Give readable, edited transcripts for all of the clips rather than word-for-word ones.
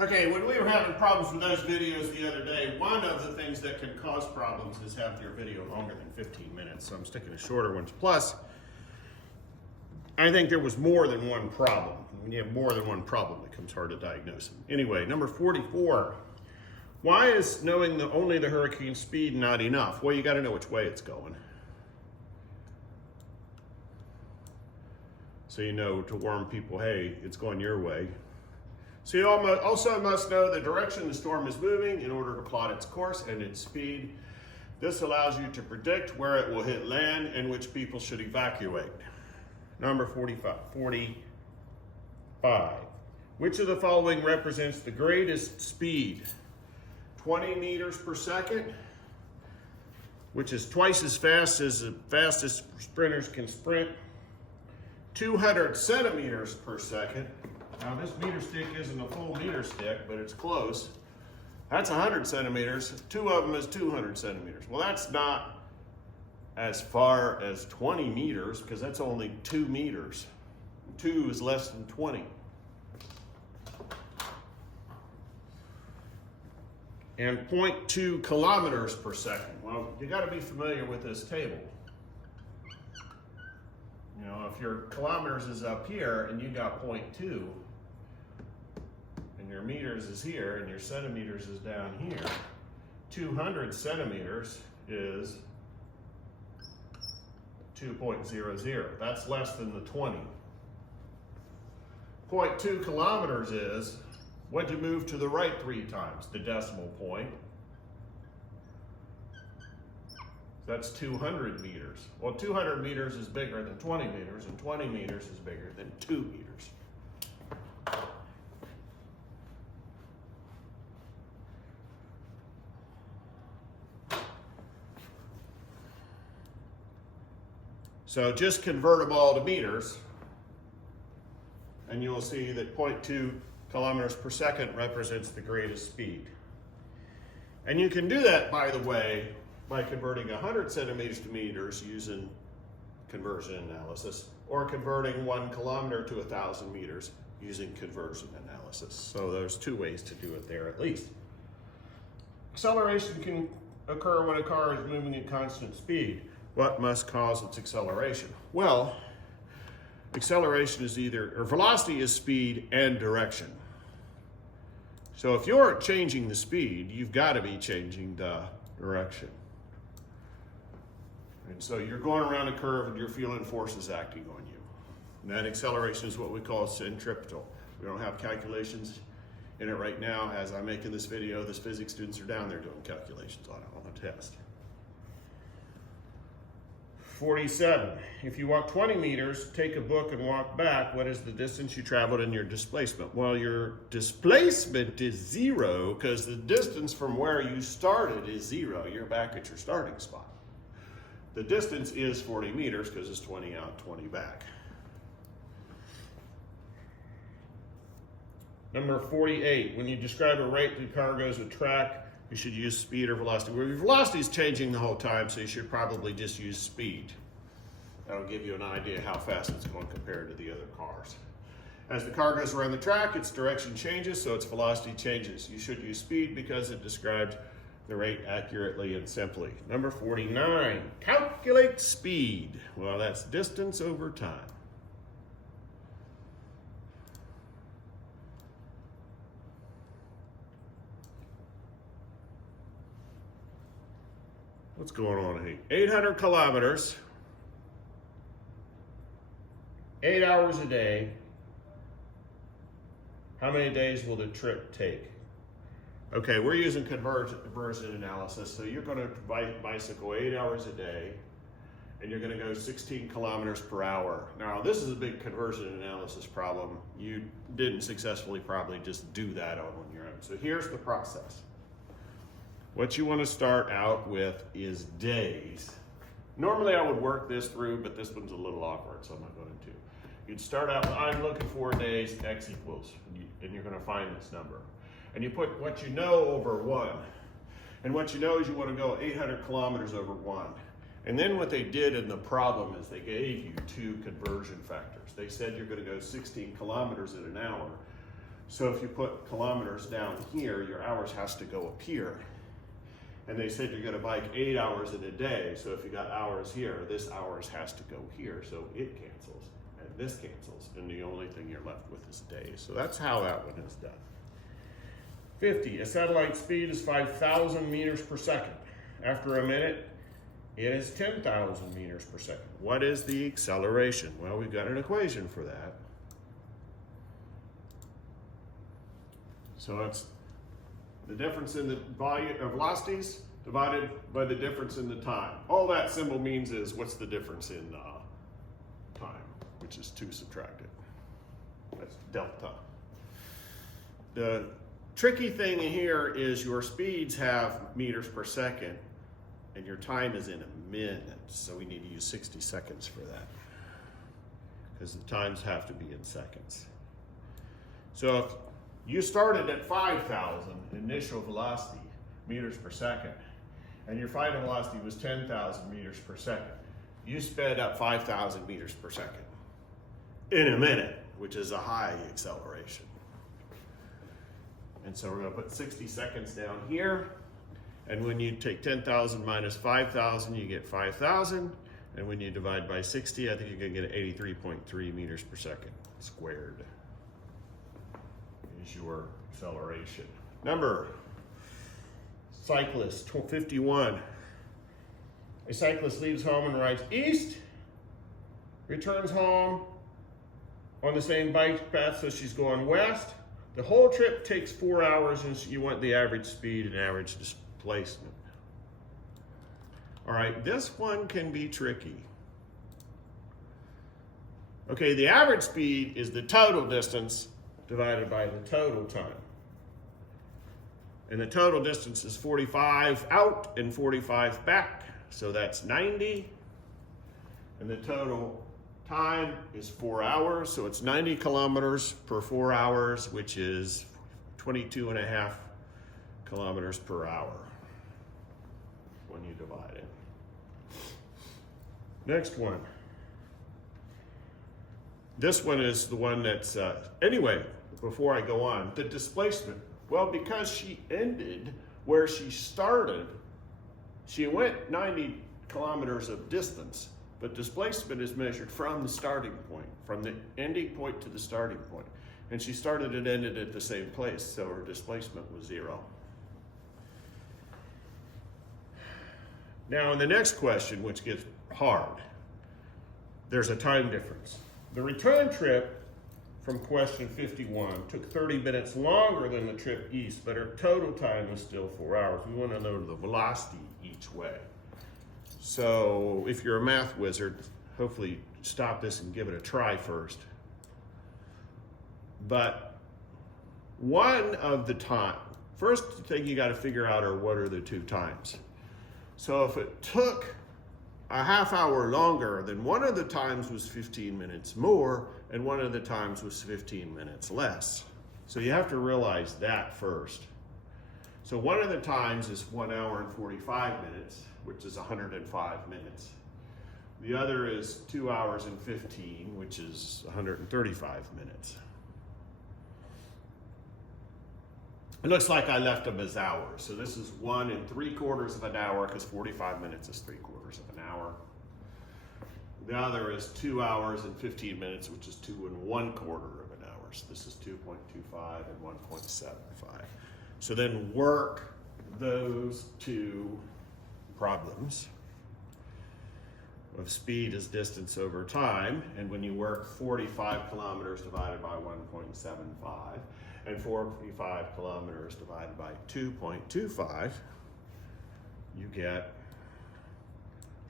Okay, when we were having problems with those videos the other day, one of the things that can cause problems is having your video longer than 15 minutes. So I'm sticking to shorter ones. Plus, I think there was more than one problem. When you have more than one problem, it becomes hard to diagnose them. Anyway, number 44. Why is knowing only the hurricane speed not enough? Well, you got to know which way it's going. So you know to warn people, hey, it's going your way. So you also must know the direction the storm is moving in order to plot its course and its speed. This allows you to predict where it will hit land and which people should evacuate. Number 45. Which of the following represents the greatest speed? 20 meters per second, which is twice as fast as the fastest sprinters can sprint. 200 centimeters per second. Now this meter stick isn't a full meter stick, but it's close. That's 100 centimeters. Two of them is 200 centimeters. Well, that's not as far as 20 meters because that's only 2 meters. 2 is less than 20. And 0.2 kilometers per second. Well, you got to be familiar with this table. You know, if your kilometers is up here and you got 0.2, and your meters is here and your centimeters is down here, 200 centimeters is 2.00. That's less than the 20. 0.2 kilometers is when you move to the right 3 times the decimal point. That's 200 meters. Well, 200 meters is bigger than 20 meters, and 20 meters is bigger than 2 meters. So just convert them all to meters, and you'll see that 0.2 kilometers per second represents the greatest speed. And you can do that, by the way, by converting 100 centimeters to meters using conversion analysis, or converting 1 kilometer to 1,000 meters using conversion analysis. So there's 2 ways to do it there at least. Acceleration can occur when a car is moving at constant speed. What must cause its acceleration? Well, acceleration is velocity is speed and direction. So if you're changing the speed, you've got to be changing the direction. And so you're going around a curve and you're feeling forces acting on you. And that acceleration is what we call centripetal. We don't have calculations in it right now. As I'm making this video, the physics students are down there doing calculations on it on the test. 47. If you walk 20 meters, take a book and walk back, what is the distance you traveled in your displacement? Well, your displacement is 0 because the distance from where you started is 0. You're back at your starting spot. The distance is 40 meters because it's 20 out, 20 back. Number 48. When you describe a rate the car goes a track, you should use speed or velocity. Well, your velocity is changing the whole time, so you should probably just use speed. That'll give you an idea how fast it's going compared to the other cars. As the car goes around the track, its direction changes, so its velocity changes. You should use speed because it describes the rate accurately and simply. Number 49, calculate speed. Well, that's distance over time. What's going on here? 800 kilometers, 8 hours a day. How many days will the trip take? Okay, we're using conversion analysis, so you're going to bicycle 8 hours a day, and you're going to go 16 kilometers per hour. Now, this is a big conversion analysis problem. You didn't successfully probably just do that on your own. So here's the process. What you want to start out with is days. Normally I would work this through, but this one's a little awkward, so I'm not going to. You'd start out with, I'm looking for days, x equals, and you're going to find this number. And you put what you know over 1. And what you know is you want to go 800 kilometers over 1. And then what they did in the problem is they gave you 2 conversion factors. They said you're going to go 16 kilometers in an hour. So if you put kilometers down here, your hours has to go up here. And they said you're gonna bike 8 hours in a day. So if you got hours here, this hours has to go here. So it cancels and this cancels. And the only thing you're left with is days. So that's how that one is done. 50, a satellite speed is 5,000 meters per second. After a minute, it is 10,000 meters per second. What is the acceleration? Well, we've got an equation for that. So it's the difference in the volume of velocities divided by the difference in the time. All that symbol means is what's the difference in time, which is 2 subtracted. That's delta. The tricky thing here is your speeds have meters per second and your time is in a minute. So we need to use 60 seconds for that because the times have to be in seconds. So if you started at 5,000 initial velocity meters per second, and your final velocity was 10,000 meters per second. You sped up 5,000 meters per second in a minute, which is a high acceleration. And so we're gonna put 60 seconds down here, and when you take 10,000 minus 5,000, you get 5,000, and when you divide by 60, I think you're gonna get 83.3 meters per second squared. Is your acceleration. Number, cyclist, 51. A cyclist leaves home and rides east, returns home on the same bike path, so she's going west. The whole trip takes 4 hours, and you want the average speed and average displacement. All right, this one can be tricky. Okay, the average speed is the total distance divided by the total time. And the total distance is 45 out and 45 back, so that's 90. And the total time is 4 hours, so it's 90 kilometers per 4 hours, which is 22.5 kilometers per hour when you divide it. Next one. This one is the one that's, anyway, before I go on, the displacement. Well, because she ended where she started, she went 90 kilometers of distance, but displacement is measured from the starting point, from the ending point to the starting point. And she started and ended at the same place, so her displacement was 0. Now, in the next question, which gets hard, there's a time difference. The return trip from question 51 took 30 minutes longer than the trip east, but her total time was still 4 hours. We want to know the velocity each way. So if you're a math wizard, hopefully stop this and give it a try first. But one of the first thing you got to figure out are what are the 2 times. So if it took a half hour longer, then one of the times was 15 minutes more, and one of the times was 15 minutes less. So you have to realize that first. So one of the times is 1 hour and 45 minutes, which is 105 minutes. The other is 2 hours and 15, which is 135 minutes. It looks like I left them as hours. So this is 1 3/4 of an hour, because 45 minutes is 3/4 of an hour. The other is 2 hours and 15 minutes, which is 2 1/4 of an hour. So this is 2.25 and 1.75. So then work those 2 problems of speed as distance over time. And when you work 45 kilometers divided by 1.75 and 45 kilometers divided by 2.25, you get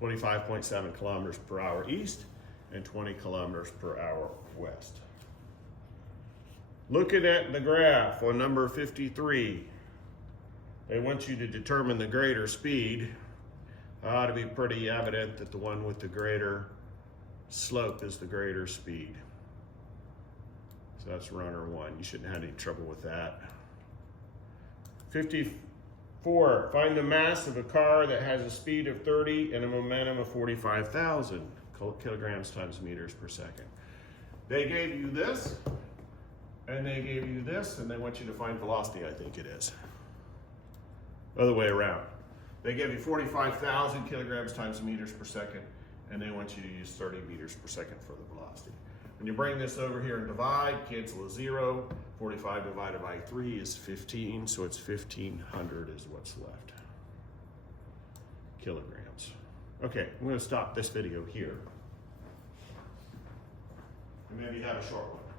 25.7 kilometers per hour east and 20 kilometers per hour west. Looking at the graph on number 53, they want you to determine the greater speed. It ought to be pretty evident that the one with the greater slope is the greater speed. So that's runner 1. You shouldn't have any trouble with that. 54, find the mass of a car that has a speed of 30 and a momentum of 45,000 kilograms times meters per second. They gave you this, And they gave you this, and they want you to find velocity, I think it is. Other way around. They give you 45,000 kilograms times meters per second, and they want you to use 30 meters per second for the velocity. When you bring this over here and divide, cancel a 0. 45 divided by 3 is 15, so it's 1,500 is what's left. Kilograms. Okay, I'm going to stop this video here. And maybe have a short one.